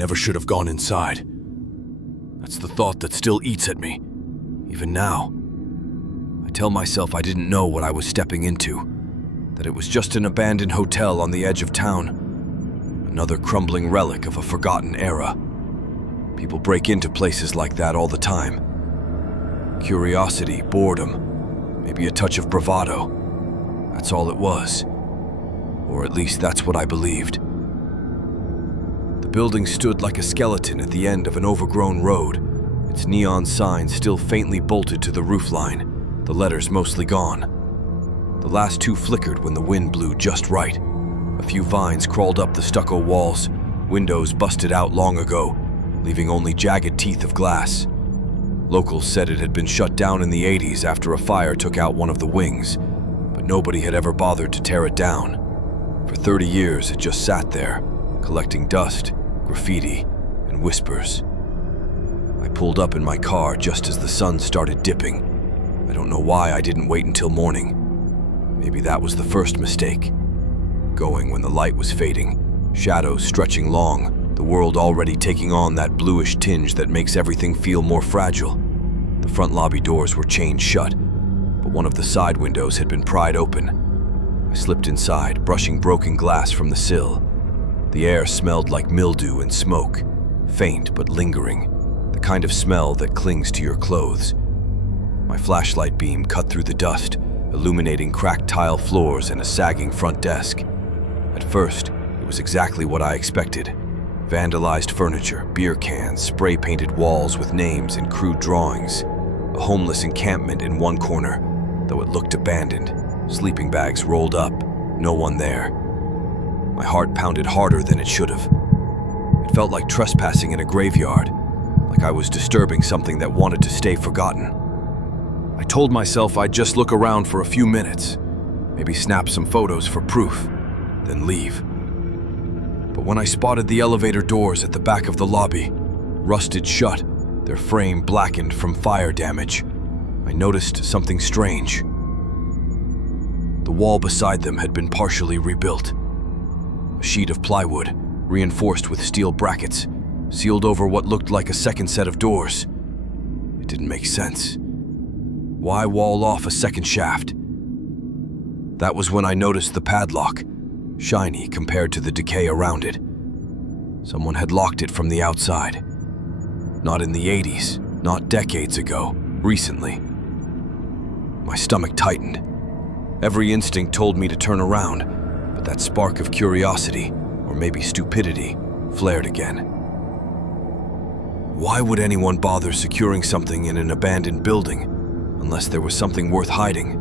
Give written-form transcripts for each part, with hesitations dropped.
never should have gone inside. That's the thought that still eats at me, even now. I tell myself I didn't know what I was stepping into, that it was just an abandoned hotel on the edge of town, another crumbling relic of a forgotten era. People break into places like that all the time. Curiosity, boredom, maybe a touch of bravado. That's all it was. Or at least that's what I believed. The building stood like a skeleton at the end of an overgrown road, its neon sign still faintly bolted to the roofline, the letters mostly gone. The last two flickered when the wind blew just right. A few vines crawled up the stucco walls, windows busted out long ago, leaving only jagged teeth of glass. Locals said it had been shut down in the 80s after a fire took out one of the wings, but nobody had ever bothered to tear it down. For 30 years, it just sat there, collecting dust, graffiti, and whispers. I pulled up in my car just as the sun started dipping. I don't know why I didn't wait until morning. Maybe that was the first mistake. Going when the light was fading, shadows stretching long, the world already taking on that bluish tinge that makes everything feel more fragile. The front lobby doors were chained shut, but one of the side windows had been pried open. I slipped inside, brushing broken glass from the sill. The air smelled like mildew and smoke, faint but lingering, the kind of smell that clings to your clothes. My flashlight beam cut through the dust, illuminating cracked tile floors and a sagging front desk. At first, it was exactly what I expected. Vandalized furniture, beer cans, spray-painted walls with names and crude drawings. A homeless encampment in one corner, though it looked abandoned. Sleeping bags rolled up, no one there. My heart pounded harder than it should have. It felt like trespassing in a graveyard, like I was disturbing something that wanted to stay forgotten. I told myself I'd just look around for a few minutes, maybe snap some photos for proof, then leave. But when I spotted the elevator doors at the back of the lobby, rusted shut, their frame blackened from fire damage, I noticed something strange. The wall beside them had been partially rebuilt. A sheet of plywood, reinforced with steel brackets, sealed over what looked like a second set of doors. It didn't make sense. Why wall off a second shaft? That was when I noticed the padlock, shiny compared to the decay around it. Someone had locked it from the outside. Not in the 80s, not decades ago, recently. My stomach tightened. Every instinct told me to turn around, but that spark of curiosity, or maybe stupidity, flared again. Why would anyone bother securing something in an abandoned building unless there was something worth hiding?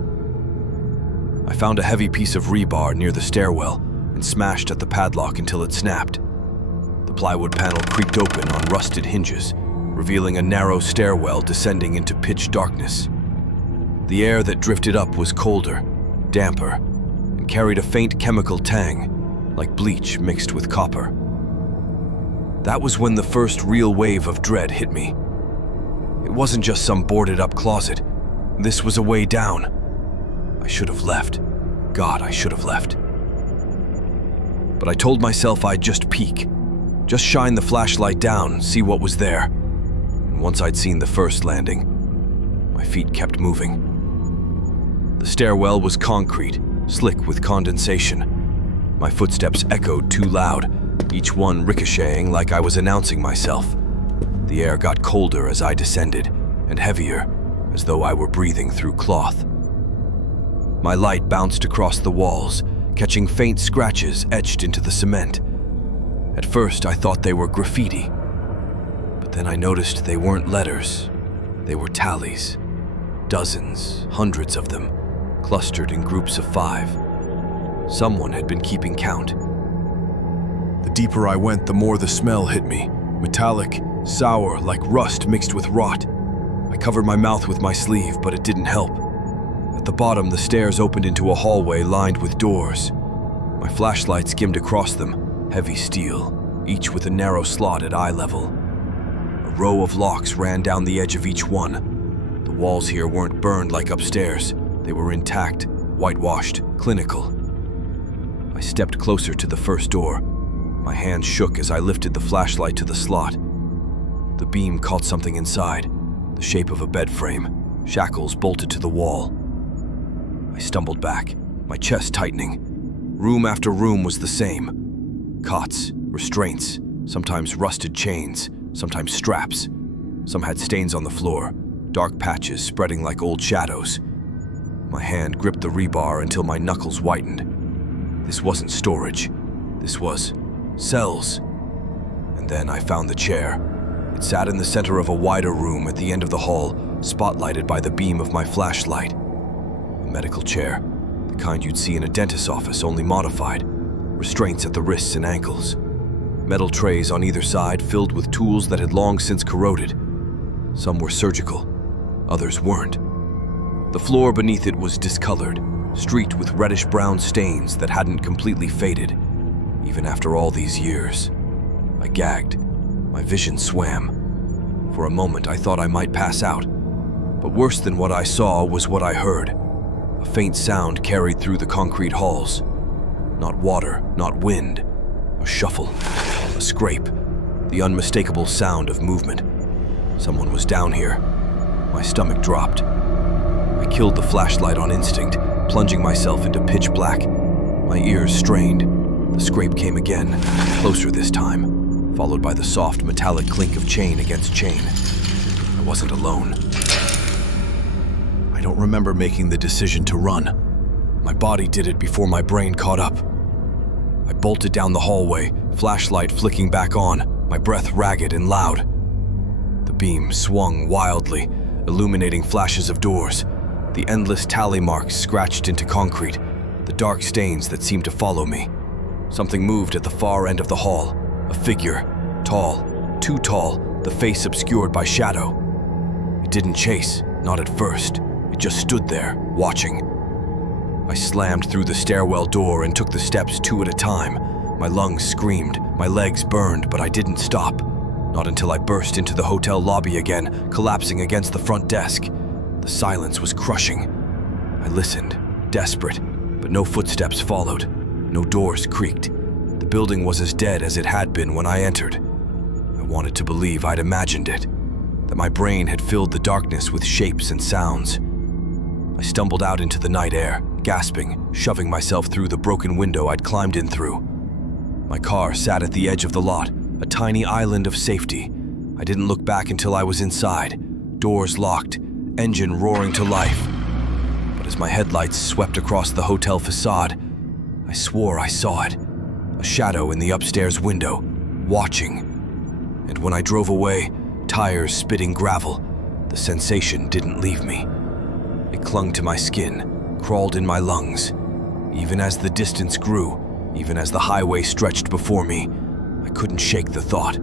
I found a heavy piece of rebar near the stairwell and smashed at the padlock until it snapped. The plywood panel creaked open on rusted hinges, revealing a narrow stairwell descending into pitch darkness. The air that drifted up was colder, damper, and carried a faint chemical tang, like bleach mixed with copper. That was when the first real wave of dread hit me. It wasn't just some boarded-up closet. This was a way down. I should have left. God, I should have left. But I told myself I'd just peek. Just shine the flashlight down, see what was there. And once I'd seen the first landing, my feet kept moving. The stairwell was concrete, slick with condensation. My footsteps echoed too loud, each one ricocheting like I was announcing myself. The air got colder as I descended, and heavier, as though I were breathing through cloth. My light bounced across the walls, catching faint scratches etched into the cement. At first, I thought they were graffiti, but then I noticed they weren't letters. They were tallies. Dozens, hundreds of them, clustered in groups of 5. Someone had been keeping count. The deeper I went, the more the smell hit me. Metallic, sour, like rust mixed with rot. I covered my mouth with my sleeve, but it didn't help. At the bottom, the stairs opened into a hallway lined with doors. My flashlight skimmed across them, heavy steel, each with a narrow slot at eye level. A row of locks ran down the edge of each one. The walls here weren't burned like upstairs. They were intact, whitewashed, clinical. I stepped closer to the first door. My hand shook as I lifted the flashlight to the slot. The beam caught something inside, the shape of a bed frame, shackles bolted to the wall. I stumbled back, my chest tightening. Room after room was the same. Cots, restraints, sometimes rusted chains, sometimes straps. Some had stains on the floor, dark patches spreading like old shadows. My hand gripped the rebar until my knuckles whitened. This wasn't storage. This was cells. And then I found the chair. It sat in the center of a wider room at the end of the hall, spotlighted by the beam of my flashlight. A medical chair, the kind you'd see in a dentist's office, only modified. Restraints at the wrists and ankles. Metal trays on either side filled with tools that had long since corroded. Some were surgical, others weren't. The floor beneath it was discolored, streaked with reddish-brown stains that hadn't completely faded, even after all these years. I gagged. My vision swam. For a moment, I thought I might pass out. But worse than what I saw was what I heard. A faint sound carried through the concrete halls. Not water, not wind. A shuffle, a scrape, the unmistakable sound of movement. Someone was down here. My stomach dropped. I killed the flashlight on instinct, plunging myself into pitch black. My ears strained. The scrape came again, closer this time, followed by the soft metallic clink of chain against chain. I wasn't alone. I don't remember making the decision to run. My body did it before my brain caught up. I bolted down the hallway, flashlight flicking back on, my breath ragged and loud. The beam swung wildly, illuminating flashes of doors, the endless tally marks scratched into concrete, the dark stains that seemed to follow me. Something moved at the far end of the hall, a figure, tall, too tall, the face obscured by shadow. It didn't chase, not at first. It just stood there, watching. I slammed through the stairwell door and took the steps 2 at a time. My lungs screamed, my legs burned, but I didn't stop. Not until I burst into the hotel lobby again, collapsing against the front desk. The silence was crushing. I listened, desperate, but no footsteps followed. No doors creaked. The building was as dead as it had been when I entered. I wanted to believe I'd imagined it, that my brain had filled the darkness with shapes and sounds. I stumbled out into the night air, gasping, shoving myself through the broken window I'd climbed in through. My car sat at the edge of the lot, a tiny island of safety. I didn't look back until I was inside, doors locked, engine roaring to life. But as my headlights swept across the hotel facade, I swore I saw it, a shadow in the upstairs window, watching. And when I drove away, tires spitting gravel, the sensation didn't leave me. It clung to my skin, crawled in my lungs. Even as the distance grew, even as the highway stretched before me, I couldn't shake the thought.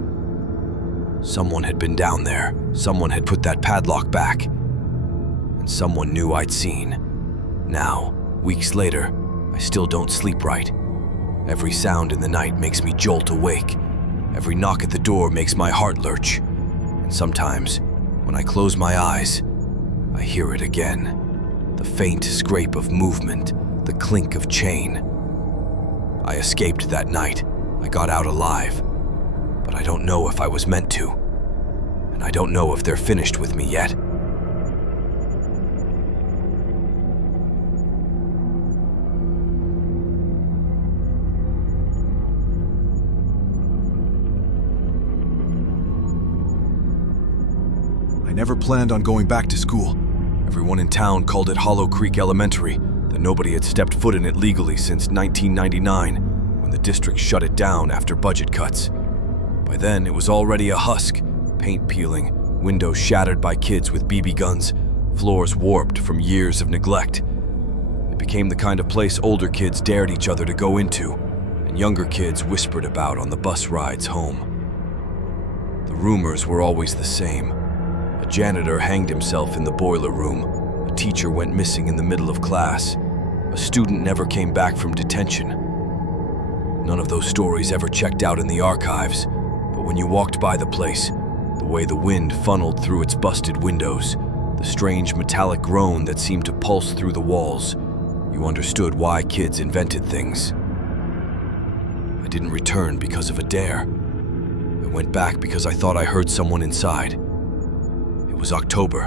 Someone had been down there, someone had put that padlock back, and someone knew I'd seen. Now, weeks later, I still don't sleep right. Every sound in the night makes me jolt awake. Every knock at the door makes my heart lurch. And sometimes, when I close my eyes, I hear it again. The faint scrape of movement, the clink of chain. I escaped that night. I got out alive. But I don't know if I was meant to. And I don't know if they're finished with me yet. I never planned on going back to school. Everyone in town called it Hollow Creek Elementary, that nobody had stepped foot in it legally since 1999, when the district shut it down after budget cuts. By then, it was already a husk, paint peeling, windows shattered by kids with BB guns, floors warped from years of neglect. It became the kind of place older kids dared each other to go into, and younger kids whispered about on the bus rides home. The rumors were always the same. A janitor hanged himself in the boiler room. A teacher went missing in the middle of class. A student never came back from detention. None of those stories ever checked out in the archives, but when you walked by the place, the way the wind funneled through its busted windows, the strange metallic groan that seemed to pulse through the walls, you understood why kids invented things. I I didn't return because of a dare. I went back because I thought I heard someone inside. It was October.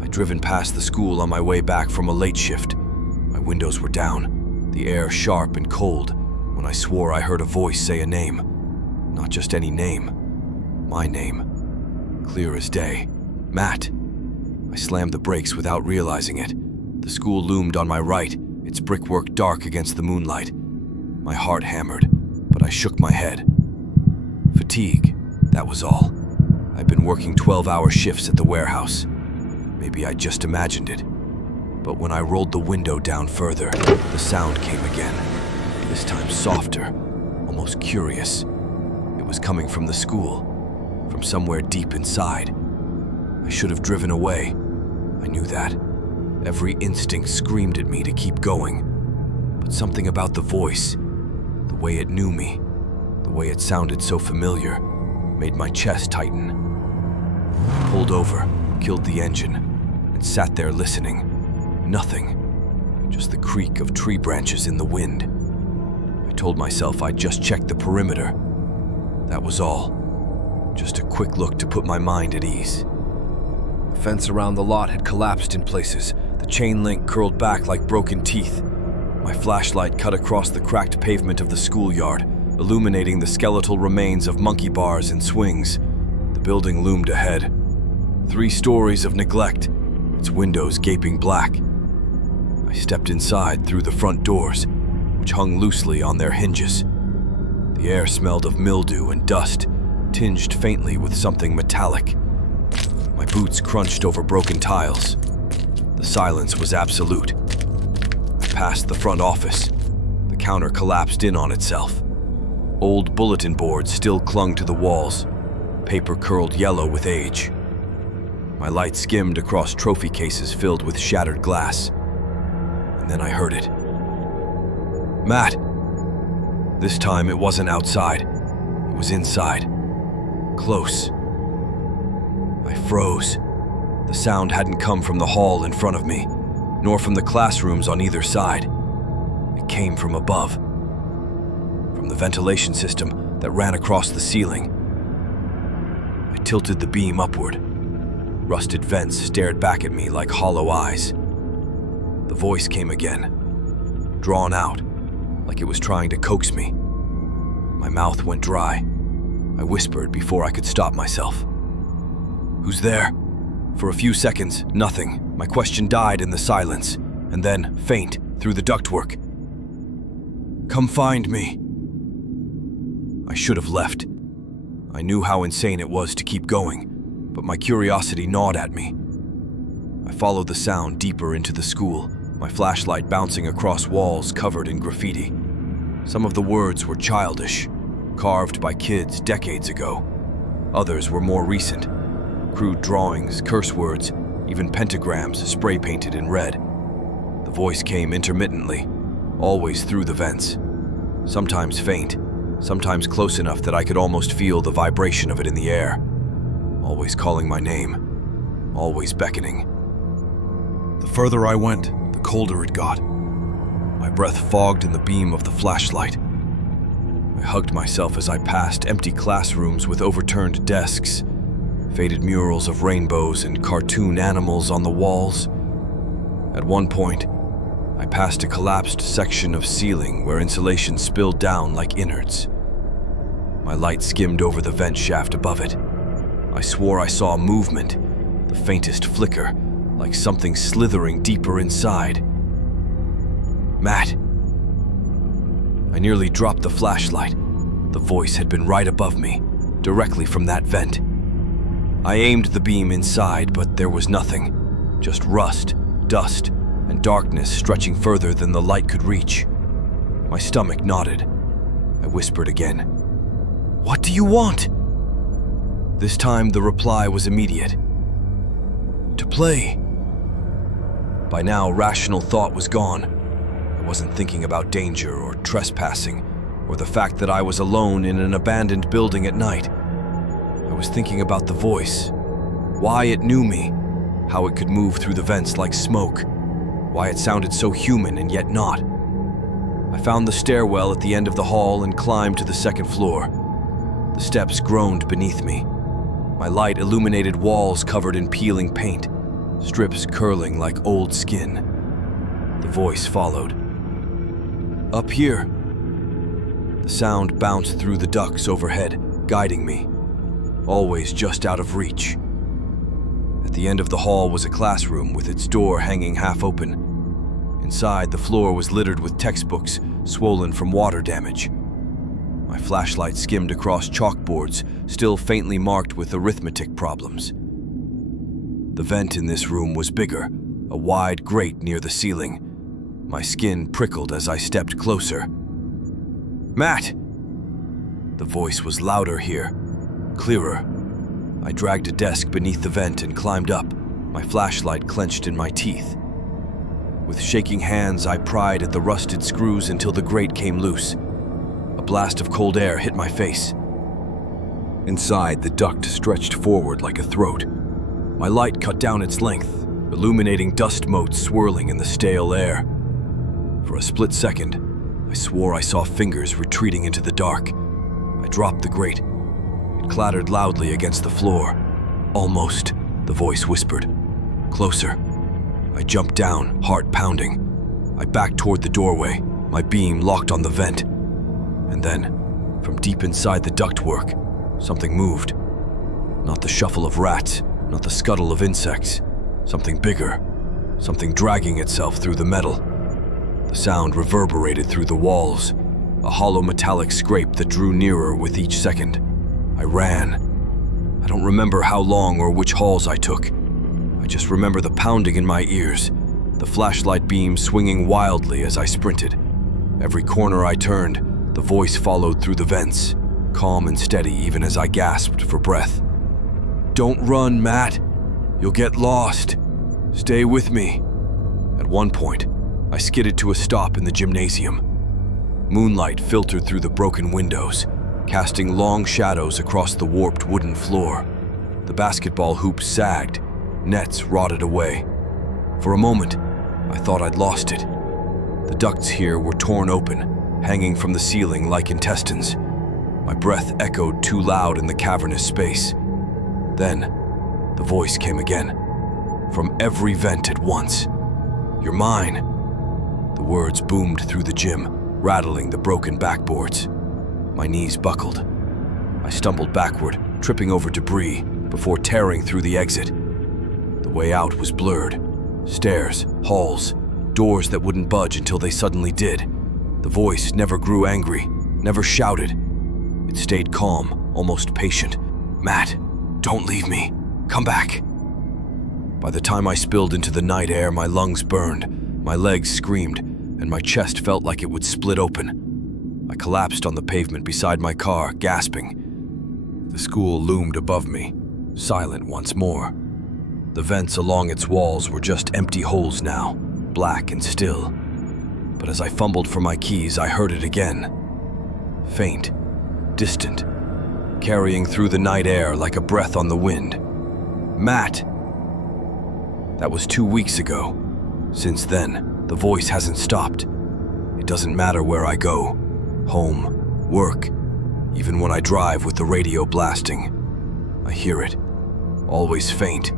I'd driven past the school on my way back from a late shift. My windows were down, the air sharp and cold, when I swore I heard a voice say a name. Not just any name. My name. Clear as day. Matt. I slammed the brakes without realizing it. The school loomed on my right, its brickwork dark against the moonlight. My heart hammered, but I shook my head. Fatigue, that was all. I'd been working 12-hour shifts at the warehouse. Maybe I just imagined it. But when I rolled the window down further, the sound came again. This time softer, almost curious. It was coming from the school, from somewhere deep inside. I should have driven away. I knew that. Every instinct screamed at me to keep going. But something about the voice, the way it knew me, the way it sounded so familiar, made my chest tighten. I pulled over, killed the engine, and sat there listening. Nothing. Just the creak of tree branches in the wind. I told myself I'd just check the perimeter. That was all. Just a quick look to put my mind at ease. The fence around the lot had collapsed in places. The chain link curled back like broken teeth. My flashlight cut across the cracked pavement of the schoolyard, illuminating the skeletal remains of monkey bars and swings. The building loomed ahead. 3 stories of neglect, its windows gaping black. I stepped inside through the front doors, which hung loosely on their hinges. The air smelled of mildew and dust, tinged faintly with something metallic. My boots crunched over broken tiles. The silence was absolute. I passed the front office. The counter collapsed in on itself. Old bulletin boards still clung to the walls, paper curled yellow with age. My light skimmed across trophy cases filled with shattered glass. And then I heard it. Matt! This time it wasn't outside. It was inside. Close. I froze. The sound hadn't come from the hall in front of me, nor from the classrooms on either side. It came from above. From the ventilation system that ran across the ceiling. I tilted the beam upward. Rusted vents stared back at me like hollow eyes. The voice came again, drawn out, like it was trying to coax me. My mouth went dry. I whispered before I could stop myself. Who's there? For a few seconds, nothing. My question died in the silence, and then, faint, through the ductwork. Come find me. I should have left. I knew how insane it was to keep going, but my curiosity gnawed at me. I followed the sound deeper into the school, my flashlight bouncing across walls covered in graffiti. Some of the words were childish, carved by kids decades ago. Others were more recent. Crude drawings, curse words, even pentagrams spray-painted in red. The voice came intermittently, always through the vents. Sometimes faint, sometimes close enough that I could almost feel the vibration of it in the air. Always calling my name, always beckoning. The further I went, the colder it got. My breath fogged in the beam of the flashlight. I hugged myself as I passed empty classrooms with overturned desks, faded murals of rainbows and cartoon animals on the walls. At one point, I passed a collapsed section of ceiling where insulation spilled down like innards. My light skimmed over the vent shaft above it. I swore I saw movement, the faintest flicker, like something slithering deeper inside. Matt! I nearly dropped the flashlight. The voice had been right above me, directly from that vent. I aimed the beam inside, but there was nothing. Just rust, dust, and darkness stretching further than the light could reach. My stomach knotted. I whispered again. What do you want? This time the reply was immediate. To play. By now, rational thought was gone. I wasn't thinking about danger or trespassing, or the fact that I was alone in an abandoned building at night. I was thinking about the voice, why it knew me, how it could move through the vents like smoke, why it sounded so human and yet not. I found the stairwell at the end of the hall and climbed to the second floor. The steps groaned beneath me. My light illuminated walls covered in peeling paint, strips curling like old skin. The voice followed. Up here. The sound bounced through the ducts overhead, guiding me, always just out of reach. At the end of the hall was a classroom with its door hanging half open. Inside, the floor was littered with textbooks, swollen from water damage. My flashlight skimmed across chalkboards, still faintly marked with arithmetic problems. The vent in this room was bigger, a wide grate near the ceiling. My skin prickled as I stepped closer. "Matt!" The voice was louder here, clearer. I dragged a desk beneath the vent and climbed up, my flashlight clenched in my teeth. With shaking hands, I pried at the rusted screws until the grate came loose. A blast of cold air hit my face. Inside, the duct stretched forward like a throat. My light cut down its length, illuminating dust motes swirling in the stale air. For a split second, I swore I saw fingers retreating into the dark. I dropped the grate. It clattered loudly against the floor. "Almost," the voice whispered. "Closer." I jumped down, heart pounding. I backed toward the doorway, my beam locked on the vent. And then, from deep inside the ductwork, something moved. Not the shuffle of rats, not the scuttle of insects. Something bigger, something dragging itself through the metal. The sound reverberated through the walls, a hollow metallic scrape that drew nearer with each second. I ran. I don't remember how long or which halls I took. I just remember the pounding in my ears, the flashlight beam swinging wildly as I sprinted. Every corner I turned, the voice followed through the vents, calm and steady even as I gasped for breath. "Don't run, Matt. You'll get lost. Stay with me." At one point, I skidded to a stop in the gymnasium. Moonlight filtered through the broken windows, casting long shadows across the warped wooden floor. The basketball hoops sagged, nets rotted away. For a moment, I thought I'd lost it. The ducts here were torn open, hanging from the ceiling like intestines. My breath echoed too loud in the cavernous space. Then, the voice came again, from every vent at once. "You're mine." The words boomed through the gym, rattling the broken backboards. My knees buckled. I stumbled backward, tripping over debris, before tearing through the exit. The way out was blurred. Stairs, halls, doors that wouldn't budge until they suddenly did. The voice never grew angry, never shouted. It stayed calm, almost patient. "Matt, don't leave me. Come back." By the time I spilled into the night air, my lungs burned, my legs screamed, and my chest felt like it would split open. I collapsed on the pavement beside my car, gasping. The school loomed above me, silent once more. The vents along its walls were just empty holes now, black and still. But as I fumbled for my keys, I heard it again. Faint, distant, carrying through the night air like a breath on the wind. "Matt!" That was 2 weeks ago. Since then, the voice hasn't stopped. It doesn't matter where I go. Home, work, even when I drive with the radio blasting. I hear it. Always faint.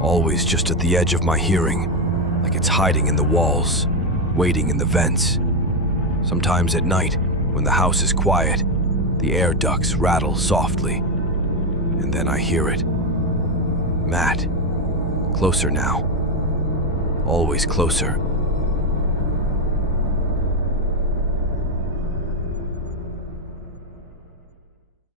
Always just at the edge of my hearing, like it's hiding in the walls, waiting in the vents. Sometimes at night, when the house is quiet, the air ducts rattle softly, and then I hear it. Matt, closer now. Always closer,